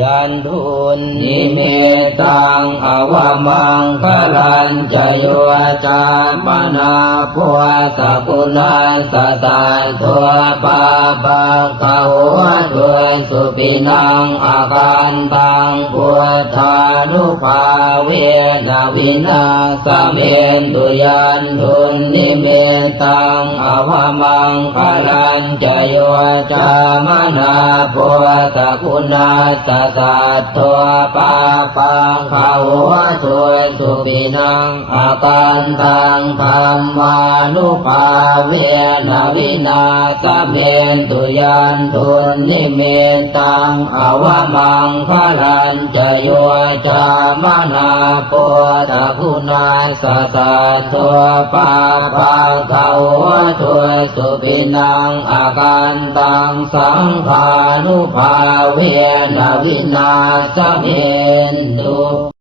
ยันทุนนิเมตังอวมังคลันจโยจามนาภัวสกุลาสตาตัวปาปังขาวด้วยสุปินังอาการตังพุทธานุภาเวนะวินาสเมนตุยันทุนนิเมตังอวมังคลันจโยจามนาภัวสกุลาสตาตัวปาปังขาวด้วยสุปินังอาการตังธรรมานุภาเวนะวินาสเมนตุยันทุนนิเมตังอวมังคลันจโยจามนาปุถะคุณาสตาตัวปาปังขาวด้วยสุปินังอาการตังสังฆานุภาเวนะวินาสเมนตุ